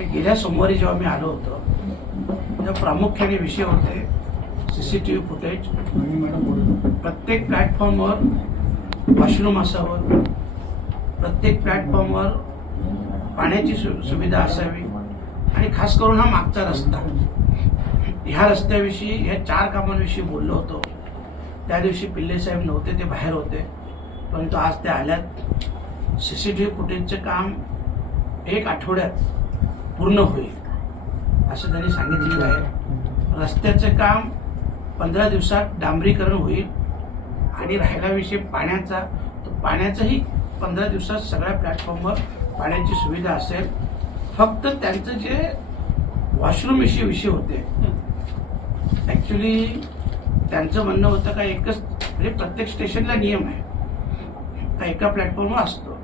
तर गेल्या सोमवारी जेव्हा मी आलो होतो तेव्हा प्रामुख्याने विषय होते सीसीटीव्ही फुटेज प्रत्येक प्लॅटफॉर्मवर वॉशरूम असावं. प्रत्येक प्लॅटफॉर्मवर पाण्याची सु सुविधा असावी. आणि खास करून हा मागचा रस्ता. ह्या रस्त्याविषयी ह्या चार कामांविषयी बोललो होतो. त्या दिवशी पिल्ले साहेब नव्हते ते बाहेर होते. परंतु आज ते आल्यात. सीसीटीव्ही फुटेजचे काम एक आठवड्यात पूर्ण होईल. असं त्यांनी सांगितलेलं आहे. रस्त्याचं काम पंधरा दिवसात डांबरीकरण होईल आणि राहिला विषय पाण्याचा तर पाण्याचाही पंधरा दिवसात सगळ्या प्लॅटफॉर्मवर पाण्याची सुविधा असेल. फक्त त्यांचं जे वॉशरूम विषयी विषय होते. ॲक्च्युली त्यांचं म्हणणं होतं का एकच म्हणजे प्रत्येक स्टेशनला नियम आहे. का एका प्लॅटफॉर्मवर असतो.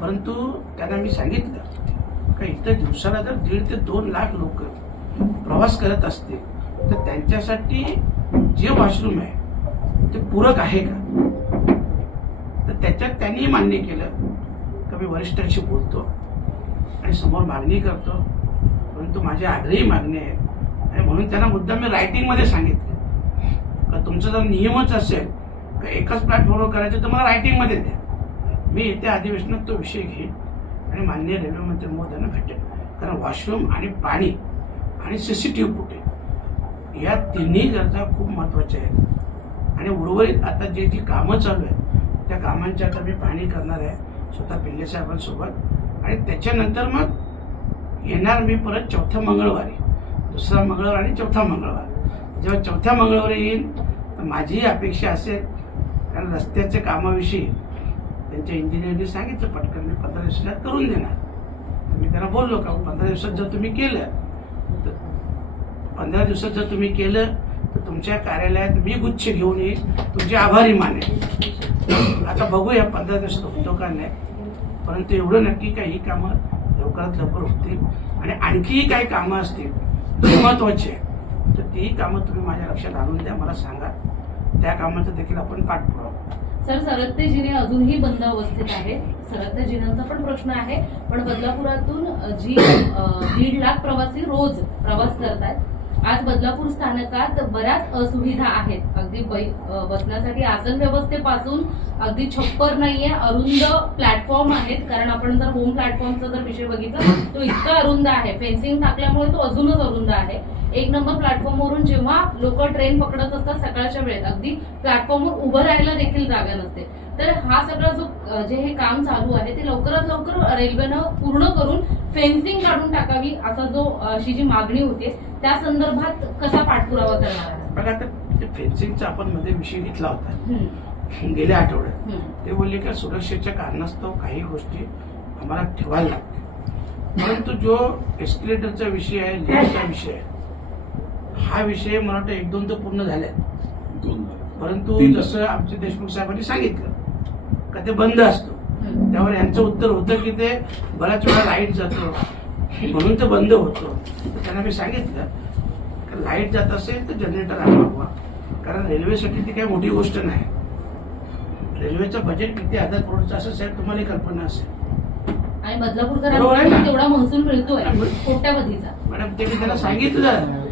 परंतु त्यांना मी सांगितलं का इथं दिवसाला जर दीड ते दोन लाख लोक प्रवास करत असतील तर त्यांच्यासाठी जे वॉशरूम आहे ते पूरक आहे का? तर त्याच्यात त्यांनी मान्य केलं का मी वरिष्ठांशी बोलतो आणि समोर मागणी करतो परंतु माझी आग्रही मागणी आहे आणि म्हणून त्यांना मुद्दा मी रायटिंगमध्ये सांगितलं. का तुमचा जर नियमच असेल का एकच प्लॅटफॉर्मवर करायचं तर मला रायटिंगमध्ये द्या. मी येत्या अधिवेशनात तो विषय घेईन. आणि मान्य रेल्वे मंत्री महोदयांना भेटेल. कारण वॉशरूम आणि पाणी आणि C C T V footage या तिन्ही गरजा खूप महत्त्वाच्या आहेत. आणि उर्वरित आता जे जी कामं चालू आहेत त्या कामांची आता मी पाहणी करणार आहे. स्वतः पिल्ले साहेबांसोबत. आणि त्याच्यानंतर मग येणार मी परत चौथ्या मंगळवारी. दुसरा मंगळवार आणि चौथा मंगळवार. जेव्हा चौथ्या मंगळवारी येईन तर माझीही अपेक्षा असेल. कारण रस्त्याच्या कामाविषयी त्यांच्या इंजिनियरने सांगितलं पटकन मी पंधरा दिवसात करून देणार. तर मी त्यांना बोललो का हो, पंधरा दिवसात जर तुम्ही केलं तर पंधरा दिवसात जर तुम्ही केलं तर तुमच्या कार्यालयात मी गुच्छ घेऊन येईल तुमचे आभारी मानेल. आता बघूया पंधरा दिवसात होतो का नाही. परंतु एवढं नक्की काही ही कामं लवकरात लवकर होतील? आणि आणखीही काही कामं असतील महत्वाची आहे तर तीही कामं तुम्ही माझ्या लक्षात आणून द्या मला सांगा. त्या कामाचं देखील आपण पाठपुरावा. सर सरत्ते जिने अजूनही बंद अवस्थेत आहे सरकत्या जिन्यांचा पण प्रश्न आहे पण बदलापुरातून जी दीड लाख प्रवासी रोज प्रवास करतात आज बदलापूर स्थानकात बऱ्याच असुविधा आहेत. अगदी बसण्यासाठी आसन व्यवस्थेपासून अगदी छप्पर नाहीये अरुंद प्लॅटफॉर्म आहेत. कारण आपण जर होम प्लॅटफॉर्मचा जर विषय बघितला तो इतका अरुंद आहे. फेन्सिंग टाकल्यामुळे तो अजूनच अरुंद आहे. एक नंबर प्लॅटफॉर्मवरून जेव्हा लोक ट्रेन पकडत असतात सकाळच्या वेळेत अगदी प्लॅटफॉर्मवर उभं राहायला देखील जागा नसते. तर हा सगळा जो जे हे काम चालू आहे ते लवकरात लवकर रेल्वेनं पूर्ण करून फेन्सिंग काढून टाकावी असा जो अशी जी मागणी होते त्या संदर्भात कसा पाठपुरावा करणार आता फेन्सिंगचा आपण मध्ये विषय घेतला होता. गेल्या आठवड्यात. ते बोलले की सुरक्षेच्या कारणास्तव काही गोष्टी आम्हाला ठेवायला लागते परंतु जो एस्केलेटरचा विषय आहे लिफ्टचा विषय आहे हा विषय मला वाटतं एक दोन तर पूर्ण झाले. परंतु. जसं आमचे देशमुख साहेबांनी सांगितलं का ते बंद असतो. त्यावर यांचं उत्तर होतं की ते बऱ्याच वेळा लाइट जातो. म्हणून ते बंद होतो. त्यांना मी सांगितलं की लाइट जात असेल तर जनरेटर आणावा कारण रेल्वेसाठी ती काही मोठी गोष्ट नाही. रेल्वेचं बजेट किती हजार करोडचं असं साहेब तुम्हाला कल्पना असेल. आणि बदलापूरकरांना? तेवढा महसूल मिळतोय कोट्यावधीचा. मॅडम ते मी त्यांना सांगितलं.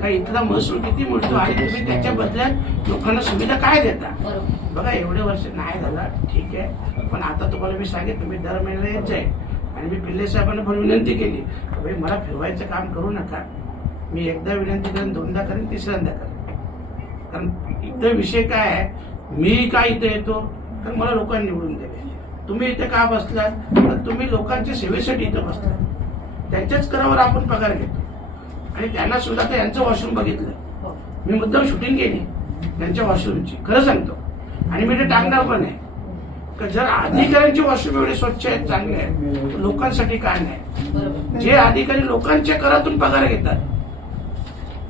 का इथला महसूल किती मिळतो आणि तुम्ही त्याच्या बदल्यात लोकांना सुविधा काय देता? बघा एवढे वर्ष नाही झाला ठीक आहे. पण आता तुम्हाला मी सांगितलं मी दर महिन्याला येत जाईल आणि मी पिल्ले साहेबांना पण विनंती केली. भाई मला फिरवायचं काम करू नका. मी एकदा विनंती करेन दोनदा करेन तिसऱ्यांदा करेन. कारण इथं विषय काय आहे? मी का इथे येतो? तर मला लोकांनी निवडून दिले तुम्ही इथे का बसलात? तर तुम्ही लोकांच्या सेवेसाठी इथं बसलात. त्यांच्याच करावर आपण पगार घेतो. आणि त्यांना सुद्धा आता यांचं वॉशरूम बघितलं. मी मुद्दाम शूटिंग केली. त्यांच्या वॉशरूमची खरं सांगतो. आणि मी ते टाकणार पण आहे. का जर अधिकाऱ्यांचे वॉशरूम एवढे स्वच्छ आहेत चांगले आहेत तर लोकांसाठी काय नाही? जे अधिकारी लोकांच्या करातून पगार घेतात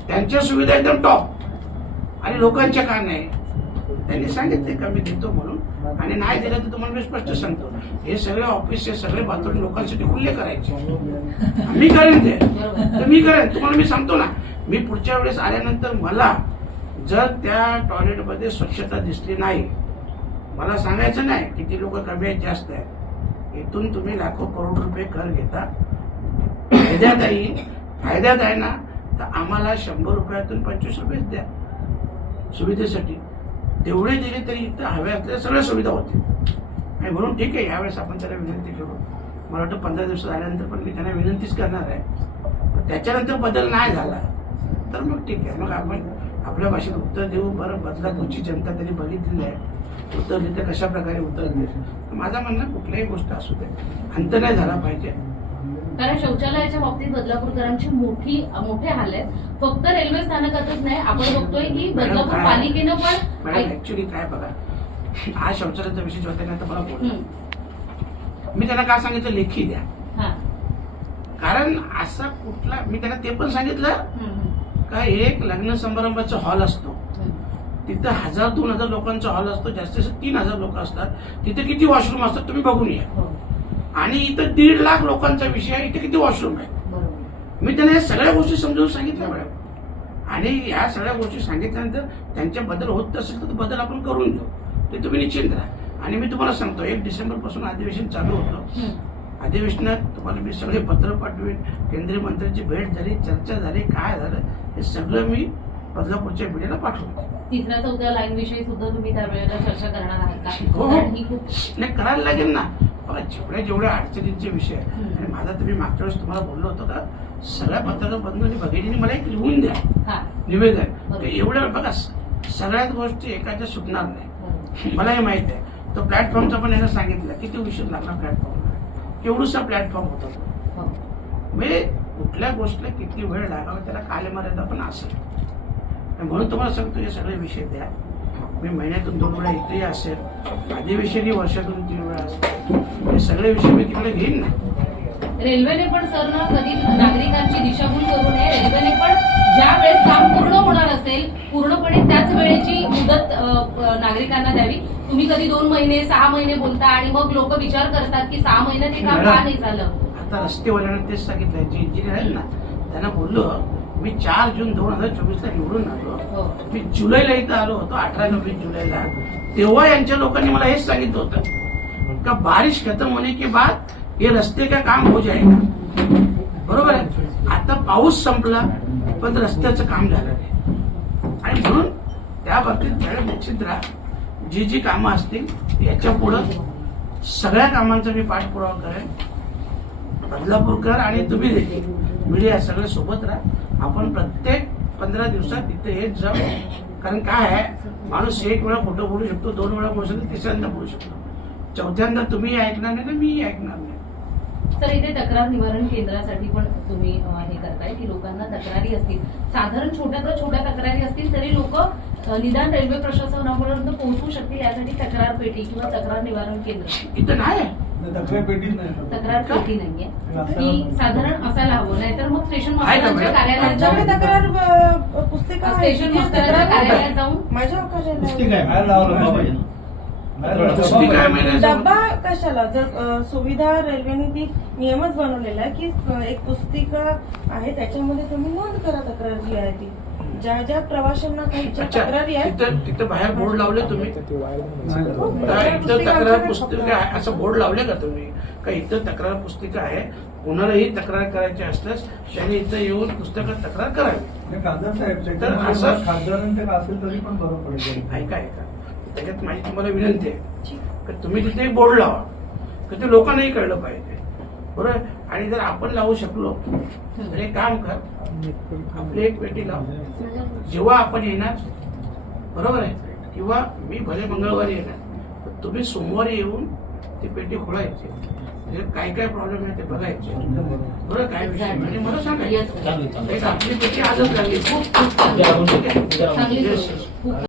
त्यांच्या सुविधा एकदम टॉप आणि लोकांच्या का नाही? त्यांनी सांगितले का? मी देतो म्हणून. आणि नाही दिलं तर तुम्हाला मी स्पष्ट सांगतो. हे सगळे ऑफिसचे सगळे बाथरूम लोकांसाठी खुले करायचे. मी करेन ते. तर मी करेन. तुम्हाला मी सांगतो ना. मी पुढच्या वेळेस आल्यानंतर मला जर त्या टॉयलेटमध्ये स्वच्छता दिसली नाही मला सांगायचं नाही किती लोक कमी आहेत जास्त आहेत. इथून तुम्ही लाखो करोड रुपये कर घेता. फायद्यात आहे फायद्यात आहे ना तर आम्हाला शंभर रुपयातून पंचवीस रुपयेच द्या सुविधेसाठी. तेवढे दिले तरी इथं हव्या असलेल्या सगळ्या सुविधा होतील आणि म्हणून ठीक आहे यावेळेस आपण त्याला विनंती करू. मला वाटतं पंधरा दिवस झाल्यानंतर पण मी त्यांना विनंतीच करणार आहे. पण त्याच्यानंतर बदल नाही झाला. तर मग ठीक आहे. मग आपण आपल्या भाषेत उत्तर देऊ. बरं बदलापूरची जनता त्यांनी बघितलेली आहे. उत्तर देते कशा प्रकारे उत्तर देते? माझं म्हणणं कुठल्याही गोष्ट असू दे. अंत नाही झाला पाहिजे. कारण शौचालयाच्या बाबतीत बदलापूरकरांची मोठी मोठे हाल आहेत फक्त रेल्वे स्थानकातच नाही आपण बघतोय की बदलापूर? पालिकेनं पण ऍक्च्युली काय बघा आज शौचालयाचा विषय होता ना तर मला बोल. मी त्यांना काय सांगितलं लेखी द्या हा. कारण असा कुठला मी त्यांना ते पण सांगितलं. का एक लग्न समारंभाचा हॉल असतो. तिथं हजार दोन हजार लोकांचा हॉल असतो जास्तीत जास्त तीन हजार लोक असतात तिथे किती वॉशरूम असतात तुम्ही बघून या हो. आणि इथं दीड लाख लोकांचा विषय आहे. इथे किती वॉशरूम आहे मी त्यांना या सगळ्या गोष्टी समजावून सांगितल्या मॅडम. आणि या सगळ्या गोष्टी सांगितल्यानंतर त्यांच्या बदल होत असेल तर बदल आपण करून घेऊ. ते तुम्ही निश्चिंत राहा. आणि मी तुम्हाला सांगतो एक डिसेंबरपासून अधिवेशन चालू होतं. अधिवेशनात तुम्हाला मी सगळे पत्र पाठवेन. केंद्रीय मंत्र्यांची भेट झाली चर्चा झाली काय झालं हे सगळं मी बदलापूरच्या पिढीला पाठवतो तिसऱ्या चौथ्या लाईन विषयी सुद्धा तुम्ही त्यावेळेला चर्चा करणार आहात का? हो. ही. नाही करायला लागेल ना. बघा जेवढ्या जेवढ्या अडचणींचे विषय. आणि माझा तुम्ही मागच्या वेळेस तुम्हाला बोललो होतो का सगळ्या पत्रकार बंधूंनी भगिनीने मला एक लिहून द्या. हा. निवेदन. बरोबर. ते एवढं बघा सगळ्याच गोष्टी एकाच्या सुटणार नाही. बरोबर. मला हे माहीत आहे. तो प्लॅटफॉर्मचा पण यानं सांगितलं किती उशीर लागला प्लॅटफॉर्मला केवढूसा प्लॅटफॉर्म होता हो. म्हणजे कुठल्या गोष्टीला किती वेळ लागावा त्याला कालमर्यादा पण असेल. आणि म्हणून तुम्हाला सांगतो हे सगळे विषय द्या. मी महिन्यातून दोन वेळा इथेही असेल. अधिवेशनही वर्षातून तीन वेळा असेल. हे सगळे विषय मी तिकडे घेईन ना. रेल्वेने पण सर ना कधी नागरिकांची दिशाभूल करू नये. रेल्वेने पण ज्या वेळेस काम पूर्ण होणार असेल पूर्णपणे त्याच वेळेची मुदत नागरिकांना द्यावी. तुम्ही कधी दोन महिने सहा महिने बोलता आणि मग लोक विचार करतात की सहा महिन्यात हे काम का नाही झालं? आता रस्तेवाल्यांना तेच सांगितलंय जे इंजिनियर आहेत ना त्यांना बोललो मी चार जून दोन हजार चोवीस ला निवडून आलो. हो. मी जुलैला इथं आलो होतो अठरा नव्वीस जुलैला. तेव्हा यांच्या लोकांनी मला हेच सांगितलं होतं का बारिश खत्म होने के बाद ये रस्ते का काम हो जाएगा? बरोबर आहे आता पाऊस संपला पण रस्त्याचं काम झालं नाही. आणि म्हणून त्या बाबतीत वेळ निश्चित राहा जी जी कामं असतील याच्या पुढं सगळ्या कामांचा मी पाठपुरावा करेन. बदलापूरकर आणि तुम्ही देखील मीडिया सगळे सोबत राहा. आपण प्रत्येक पंधरा दिवसात तिथे येत जाऊ. कारण काय आहे? माणूस एक वेळा फोटो बोलू शकतो दोन वेळा बोलू शकतो तिसऱ्यांदा बोलू शकतो. चौथ्यांदा तुम्ही ऐकणार नाही ना मी ऐकणार नाही. सर इथे तक्रार निवारण केंद्रासाठी पण तुम्ही हे करताय की लोकांना तक्रारी असतील. साधारण छोट्यात छोट्या तक्रारी असतील तरी लोक निदान रेल्वे प्रशासनापर्यंत पोहोचू शकतील यासाठी तक्रार पेटी किंवा तक्रार निवारण केंद्र. इथं नाही. तक्रार पेटीच नाही तक्रार पेटी नाहीये. ती साधारण असायला हवं नाहीतर मग स्टेशन मास्टरांच्या? कार्यालयात तक्रार पुस्तिका आहे. स्टेशन मास्टरांच्या कार्यालयात जाऊन माझ्या पुस्तिका आहे. डब्बा कशाला? जर सुविधा रेल्वेने ती नियमच बनवलेला आहे की एक पुस्तिका आहे त्याच्यामध्ये तुम्ही नोंद करा तक्रार जी आहे ती. ज्या ज्या प्रवाशांना काही ज्या तक्रारी आहेत तिथं तिथं बाहेर बोर्ड लावले तुम्ही? का तक्रार इथं पुस्तिका तक्रार आहे असं बोर्ड लावले का तुम्ही? का इथं तक्रार पुस्तिका आहे? कोणालाही तक्रार करायची असल्यास त्याने इथं येऊन पुस्तकात तक्रार करावी. खासदार साहेब तर असं- खासदारांचं का असेल तरी पण बरं पडेल. ऐका ऐका. त्याच्यात माझी तुम्हाला विनंती आहे. की तुम्ही तिथे एक बोर्ड लावा. की ते लोकांनाही कळलं पाहिजे. बरोबर? आणि जर आपण लावू शकलो तर एक काम कर. आपली एक पेटी लाव. जेव्हा आपण येणार बरोबर आहे? किंवा मी भले मंगळवारी येणार तर तुम्ही सोमवारी येऊन ती पेटी म्हणजे काय काय प्रॉब्लेम आहे ते बघायचे. बरोबर? काय विषय आहे? आणि मला सांगायचं. आपली पेटी आजच झाली खूप. खूप